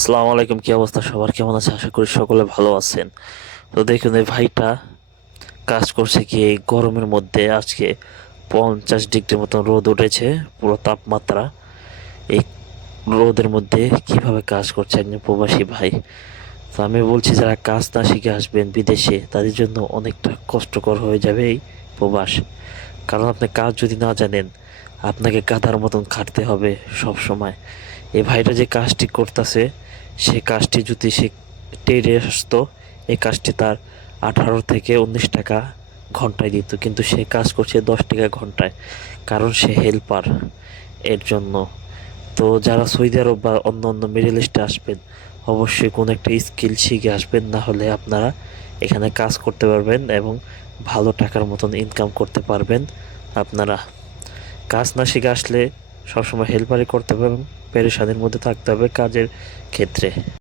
আসসালামু আলাইকুম, কি অবস্থা সবার? কেমন আছে? আশা করি সকলে ভালো আছেন। তো দেখুন, এই ভাইটা কাজ করছে কি এই গরমের মধ্যে। আজকে 50 ডিগ্রির মতন রোদ উঠেছে, পুরো তাপমাত্রা। এই রোদের মধ্যে কিভাবে কাজ করছে একজন প্রবাসী ভাই। তো আমি বলছি, যারা কাজ না শিখে আসবেন বিদেশে, তাদের জন্য অনেকটা কষ্টকর হয়ে যাবে এই প্রবাস। কারণ আপনি কাজ যদি না জানেন, আপনাকে গাধার মতন খাটতে হবে সব সময়। এই ভাইটা যে কাজটি করতেছে, সে কাজটি যদি সে টেরে আসতো, এই কাজটি তার 18 থেকে 19 টাকা ঘন্টায় দিত, কিন্তু সে কাজ করছে 10 টাকা ঘন্টায়। কারণ সে হেল্পার এর জন্য। তো যারা সৌদি আরব বা অন্য অন্য মিডল ইস্টে আসবেন, অবশ্যই কোনো একটা স্কিল শিখে আসবেন, না হলে আপনারা এখানে কাজ করতে পারবেন এবং ভালো টাকার মতন ইনকাম করতে পারবেন। আপনারা কাজ না শিখে আসলে সবসময় হেল্পারই করতে পারবেন, পেরেশানির মধ্যে থাকতে হবে কাজের ক্ষেত্রে।